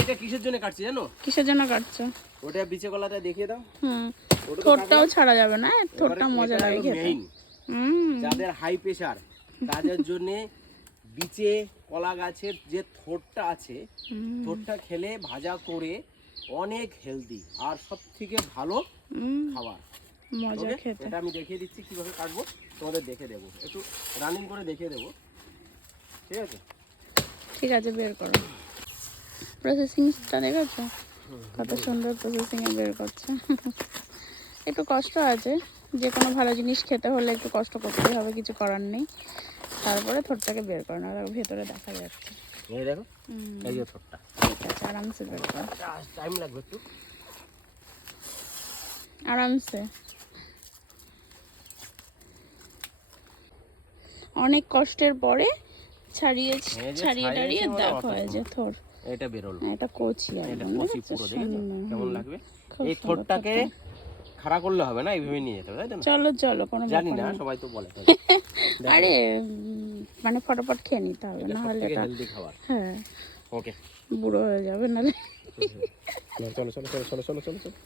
এটা কিসের জন্য কাটছি জানো? কিসের জন্য কাটছো? ওটা বিচে কলাটা দেখিয়ে দাও। থোড়টাও ছাড়া যাবে না, থোড়টা মজা লাগে খেতে। যাদের হাই প্রেসার তাদের জন্য বিচে কলা গাছের যে থোড়টা আছে, থোড়টা খেলে ভাজা করে অনেক হেলদি আর সবথেকে ভালো খাবার। মজা খেতে। এটা আমি দেখিয়ে দিচ্ছি কিভাবে কাটবো, তোমাদের দেখে দেবো, একটু রানিং করে দেখিয়ে দেবো, ঠিক আছে? ঠিক আছে, বের করো। প্রসেসিংটা দেখেছো কত সুন্দর প্রসেসিংয়ে বের করছে। একটু কষ্ট আছে, যে কোনো ভালো জিনিস খেতে হলে একটু কষ্ট করতেই হবে, কিছু করার নেই। তারপরে থোড়টাকে বের করো, না ভেতরে দেখা যাচ্ছে। এই দেখো, এই যে থোড়টা। ঠিক আছে, আরামসে বের করো, টাইম লাগবে একটু, আরামসে। অনেক কষ্টের পরে ছাড়িয়ে টাড়িয়ে দেখো এই যে থোড়, এটা বেরোলো। এটা কচি এটা একদম, কচি পুরো, দেখেছো কেমন লাগবে? এই থোড়টাকে খাড়া করলে হবে না, এইভাবে নিয়ে যেতে হবে, তাই তো? চলো চলো, কোনো জানি না, সবাই তো বলে। আরে মানে ফটাফট খেয়ে নিতে হবে, না হলে এটা হেলদি খাবার। হ্যাঁ, ওকে, বুড়ো হয়ে যাবে নাহলে। চলো চলো চলো চলো চলো চলো চলো।